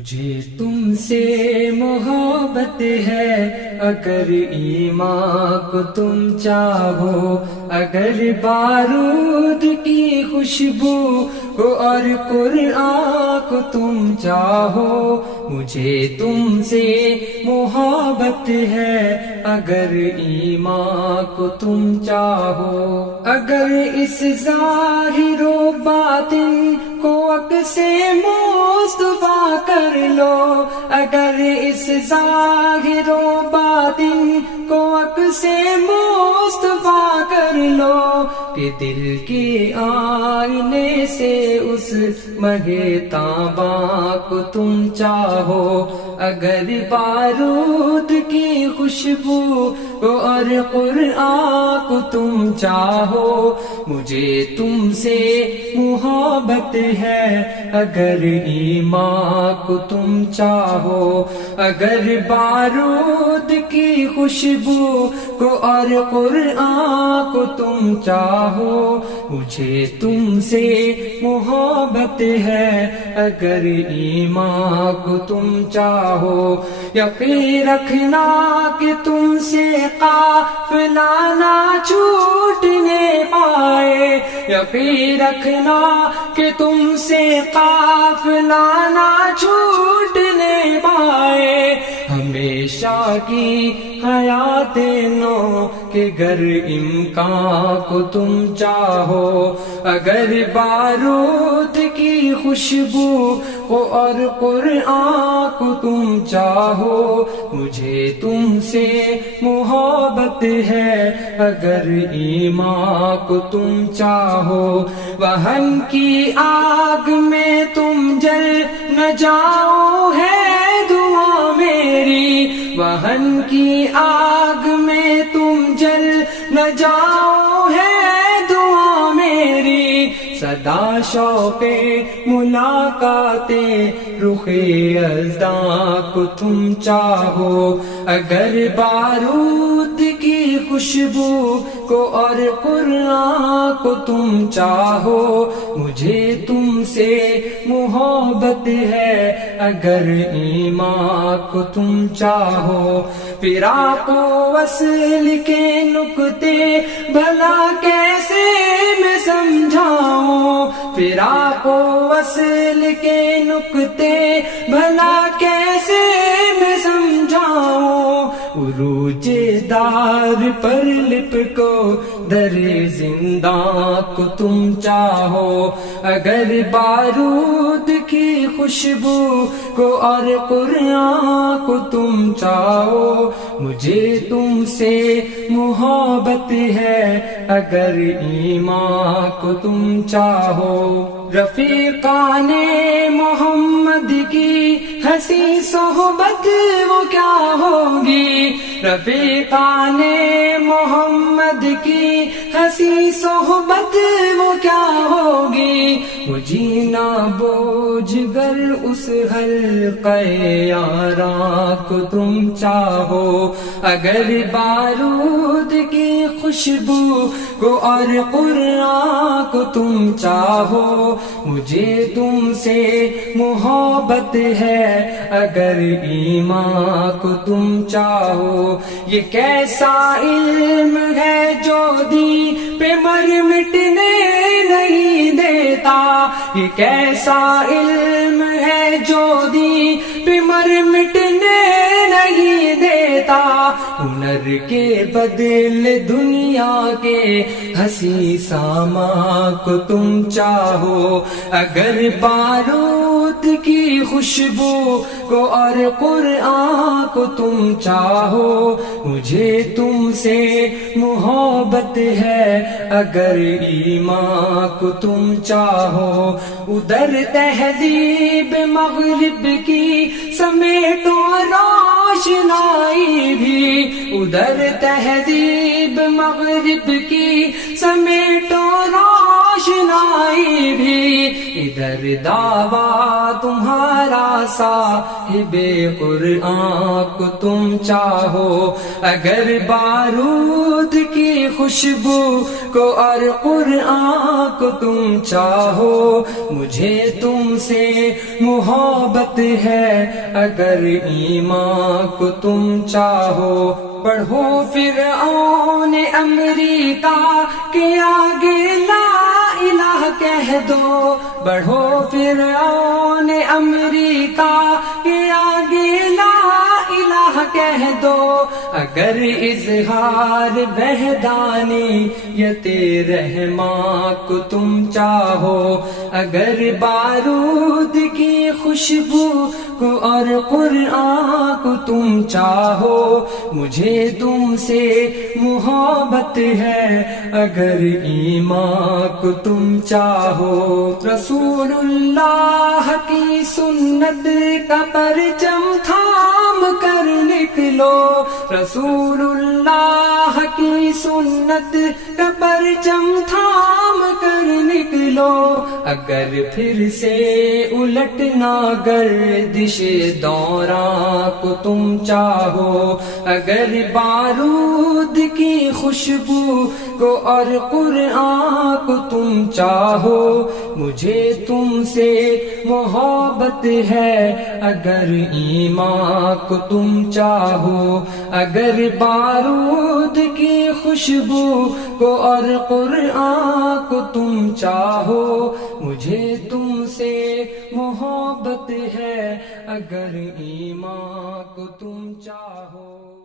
مجھے تم سے محبت ہے، اگر ایمان کو تم چاہو، اگر بارود کی خوشبو کو اور قرآن کو تم چاہو. مجھے تم سے محبت ہے، اگر ایمان کو تم چاہو. اگر اس ظاہر و باطن کو عکس مصطفیٰ کر لو، اگر اس ظاہر و باطن کو عکس مصطفیٰ کر لو، کہ دل کے آئینے سے اس مہے تاباں کو تم چاہو. اگر بارود کی خوشبو کو اور قرآن کو تم چاہو. مجھے تم سے محبت ہے، اگر ایمان کو تم چاہو. اگر بارود کی خوشبو کو اور قرآن کو تم چاہو. مجھے تم سے محبت ہے، اگر ایمان کو تم چاہو. یقین رکھنا کہ تم سے قافلہ نہ چھوٹنے پائے، یقین رکھنا کہ تم سے قافلہ نہ چھوٹنے پائے. ہمیشہ کی حیات نو کہ گر امکان کو تم چاہو. اگر بارود کی خوشبو کو اور قرآن کو تم چاہو. مجھے تم سے محبت ہے، اگر ایمان کو تم چاہو. وہن کی آگ میں تم جل نہ جاؤ ہے دعا میری، وہن کی آگ میں تم جل نہ جاؤ ہے دعا میری. صدا شوق ملاقات رخ یزداں کو تم چاہو. اگر بارود کی خوشبو کو اور قرآن کو تم چاہو. مجھے تم سے محبت ہے، اگر ایمان کو تم چاہو. فراق و وصل کے نکتے بھلا کیسے میں سمجھاؤں، فراق و وصل کے نکتے بھلا کیسے میں سمجھاؤں. عروج دار پر لپ کو در زنداں کو تم چاہو. اگر بارود کی خوشبو کو اور قرآن کو تم چاہو. مجھے تم سے محبت ہے، اگر ایمان کو تم چاہو. رفیقان محمد کی ہنسی صحبت وہ کیا ہوگی، رفیقان محمد کی ہنسی صحبت وہ کیا ہوگی. جینا بوجھ گر اس حلقہ یاراں کو تم چاہو. اگر بارود کی خوشبو کو اور قرآن کو تم چاہو. مجھے تم سے محبت ہے، اگر ایمان کو تم چاہو. یہ کیسا علم ہے جو دی پہ مر مٹنے نہیں دیتا، یہ کیسا علم ہے جو دی پہ مر مٹنے نہیں دیتا. ہنر کے بدل دنیا کے ہنسی سامان کو تم چاہو. اگر بارود کی خوشبو کو اور قرآن کو تم چاہو. مجھے تم سے محبت ہے، اگر ایمان کو تم چاہو. ادھر تہذیب مغرب کی سمیٹو روشنائی بھی، ادھر تہذیب مغرب کی سمیٹو روشنائی آشنائی بھی، ادھر دعویٰ تمہارا صاحب قرآن کو تم چاہو، اگر بارود کی خوشبو کو اور قرآن کو تم چاہو، مجھے تم سے محبت ہے، اگر ایمان کو تم چاہو، بڑھو فرعون امریکہ کے آگے لا الہ کہہ دو، بڑھو فرعون امریکہ کے آگے لا الہ کہہ دو، اگر اظہار وحدانیت رحمان کو تم چاہو، اگر بارود کی خوشبو کو اور قرآن کو تم چاہو، مجھے تم سے محبت ہے، اگر ایمان کو تم چاہو، رسول اللہ کی سنت کا پرچم تھام کر نکلو، رسول اللہ کی سنت کا پرچم تھام کر نکلو، اگر پھر سے الٹنا گردش دوران کو تم چاہو، اگر بارود کی خوشبو کو اور قرآن کو تم چاہو، مجھے تم سے محبت ہے، اگر ایمان کو تم چاہو، اگر بارود کی خوشبو کو اور قرآن کو تم چاہو، مجھے تم سے محبت ہے، اگر ایمان کو تم چاہو۔